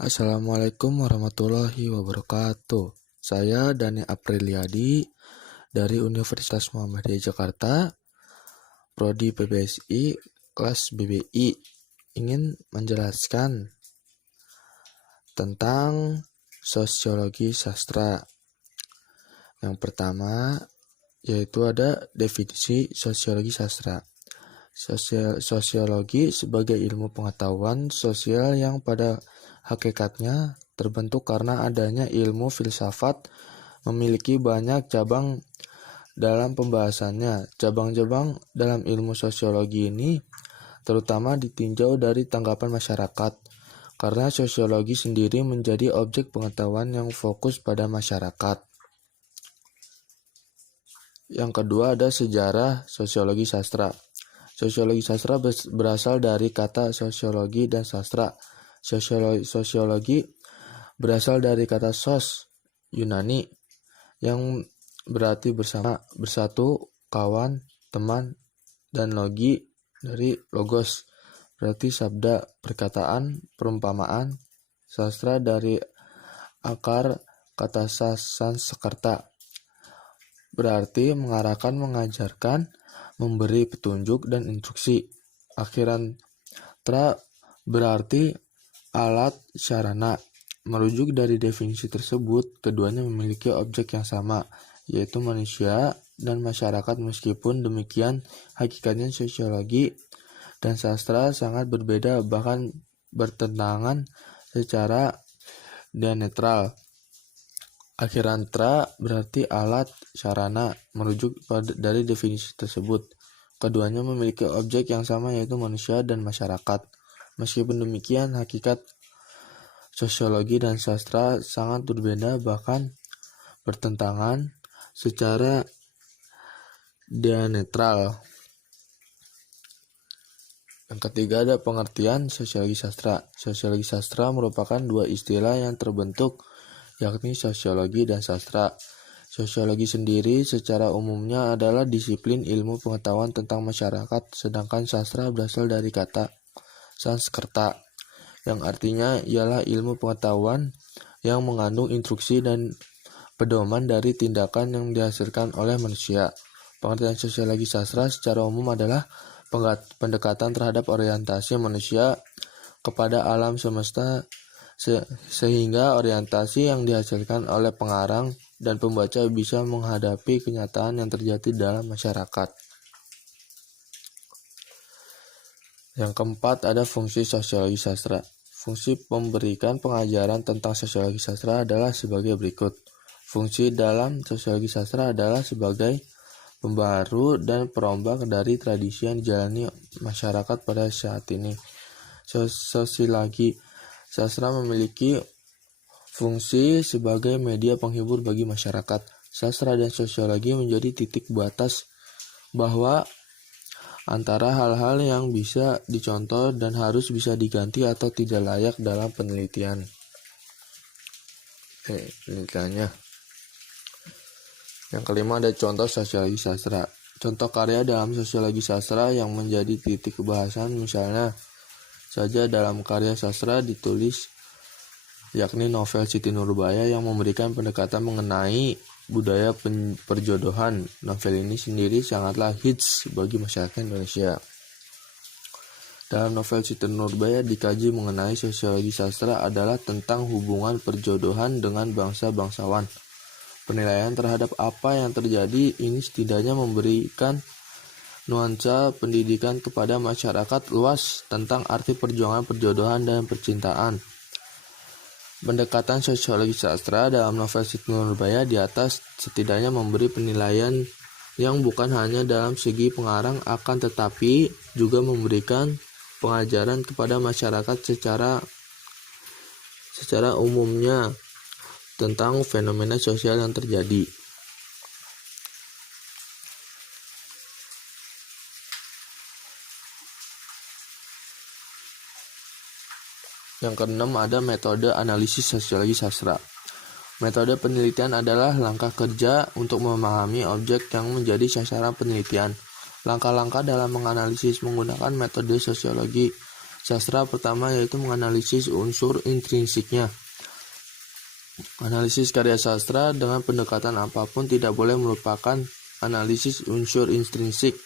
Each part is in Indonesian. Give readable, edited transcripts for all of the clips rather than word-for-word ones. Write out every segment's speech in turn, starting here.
Assalamualaikum warahmatullahi wabarakatuh. Saya Dani Apriliadi dari Universitas Muhammadiyah Jakarta, Prodi PBSI, kelas BBI, ingin menjelaskan tentang sosiologi sastra. Yang pertama yaitu ada definisi sosiologi sastra. Sosiologi sebagai ilmu pengetahuan sosial yang pada hakikatnya terbentuk karena adanya ilmu filsafat memiliki banyak cabang dalam pembahasannya. Cabang-cabang dalam ilmu sosiologi ini terutama ditinjau dari tanggapan masyarakat, karena sosiologi sendiri menjadi objek pengetahuan yang fokus pada masyarakat. Yang kedua ada sejarah sosiologi sastra. Sosiologi sastra berasal dari kata sosiologi dan sastra. Sosiologi berasal dari kata sos Yunani yang berarti bersama, bersatu, kawan, teman, dan logi dari logos berarti sabda, perkataan, perumpamaan. Sastra dari akar kata Sanskerta berarti mengarahkan, mengajarkan, memberi petunjuk dan instruksi. Akhiran tra berarti alat, sarana. Merujuk dari definisi tersebut, keduanya memiliki objek yang sama, yaitu manusia dan masyarakat. Meskipun demikian, hakikatnya sosiologi dan sastra sangat berbeda, bahkan bertentangan secara diametral. Akhiran tra berarti alat, sarana. Merujuk dari definisi tersebut, keduanya memiliki objek yang sama, yaitu manusia dan masyarakat. Meskipun demikian, hakikat sosiologi dan sastra sangat berbeda, bahkan bertentangan secara diametral. Yang ketiga ada pengertian sosiologi sastra. Sosiologi sastra merupakan dua istilah yang terbentuk, yakni sosiologi dan sastra. Sosiologi sendiri secara umumnya adalah disiplin ilmu pengetahuan tentang masyarakat, sedangkan sastra berasal dari kata Sanskerta, yang artinya ialah ilmu pengetahuan yang mengandung instruksi dan pedoman dari tindakan yang dihasilkan oleh manusia. Pengertian sosiologi sastra secara umum adalah pendekatan terhadap orientasi manusia kepada alam semesta sehingga orientasi yang dihasilkan oleh pengarang dan pembaca bisa menghadapi kenyataan yang terjadi dalam masyarakat. Yang keempat ada fungsi sosiologi sastra. Fungsi pemberikan pengajaran tentang sosiologi sastra adalah sebagai berikut. Fungsi dalam sosiologi sastra adalah sebagai pembaharu dan perombak dari tradisi yang dijalani masyarakat pada saat ini. Sosiologi sastra memiliki fungsi sebagai media penghibur bagi masyarakat. Sastra dan sosiologi menjadi titik batas bahwa antara hal-hal yang bisa dicontoh dan harus bisa diganti atau tidak layak dalam penelitian. Penelitiannya. Yang kelima ada contoh sosiologi sastra. Contoh karya dalam sosiologi sastra yang menjadi titik kebahasan misalnya saja dalam karya sastra ditulis, yakni novel Siti Nurbaya yang memberikan pendekatan mengenai budaya perjodohan. Novel ini sendiri sangatlah hits bagi masyarakat Indonesia. Dalam novel Siti Nurbaya dikaji mengenai sosiologi sastra adalah tentang hubungan perjodohan dengan bangsa-bangsawan. Penilaian terhadap apa yang terjadi ini setidaknya memberikan nuansa pendidikan kepada masyarakat luas tentang arti perjuangan perjodohan dan percintaan. Pendekatan sosiologi sastra dalam novel Siti Nurbaya di atas setidaknya memberi penilaian yang bukan hanya dalam segi pengarang, akan tetapi juga memberikan pengajaran kepada masyarakat secara umumnya tentang fenomena sosial yang terjadi. Yang keenam ada metode analisis sosiologi sastra. Metode penelitian adalah langkah kerja untuk memahami objek yang menjadi sasaran penelitian. Langkah-langkah dalam menganalisis menggunakan metode sosiologi sastra pertama yaitu menganalisis unsur intrinsiknya. Analisis karya sastra dengan pendekatan apapun tidak boleh melupakan analisis unsur intrinsik.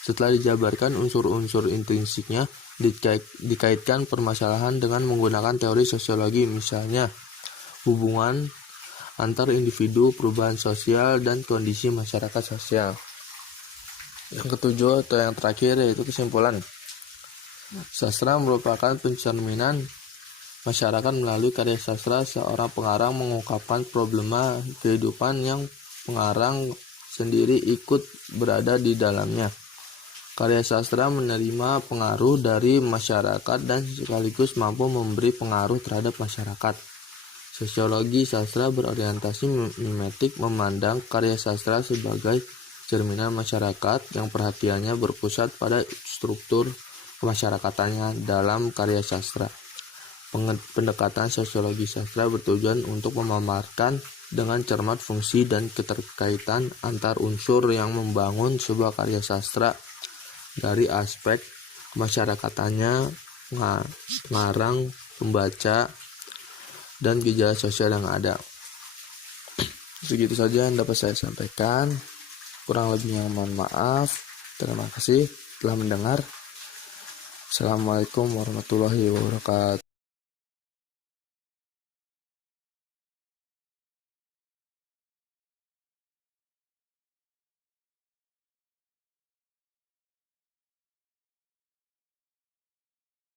Setelah dijabarkan unsur-unsur intrinsiknya, dikaitkan permasalahan dengan menggunakan teori sosiologi, misalnya hubungan antar individu, perubahan sosial, dan kondisi masyarakat sosial. Yang ketujuh atau yang terakhir yaitu kesimpulan. Sastra merupakan pencerminan masyarakat melalui karya sastra. Seorang pengarang mengungkapkan problema kehidupan yang pengarang sendiri ikut berada di dalamnya. Karya sastra menerima pengaruh dari masyarakat dan sekaligus mampu memberi pengaruh terhadap masyarakat. Sosiologi sastra berorientasi mimetik, memandang karya sastra sebagai cerminan masyarakat yang perhatiannya berpusat pada struktur kemasyarakatannya dalam karya sastra. Pendekatan sosiologi sastra bertujuan untuk memaparkan dengan cermat fungsi dan keterkaitan antar unsur yang membangun sebuah karya sastra dari aspek kemasyarakatannya, pengarang, pembaca, dan gejala sosial yang ada. Segitu saja yang dapat saya sampaikan. Kurang lebihnya mohon maaf. Terima kasih telah mendengar. Assalamualaikum warahmatullahi wabarakatuh.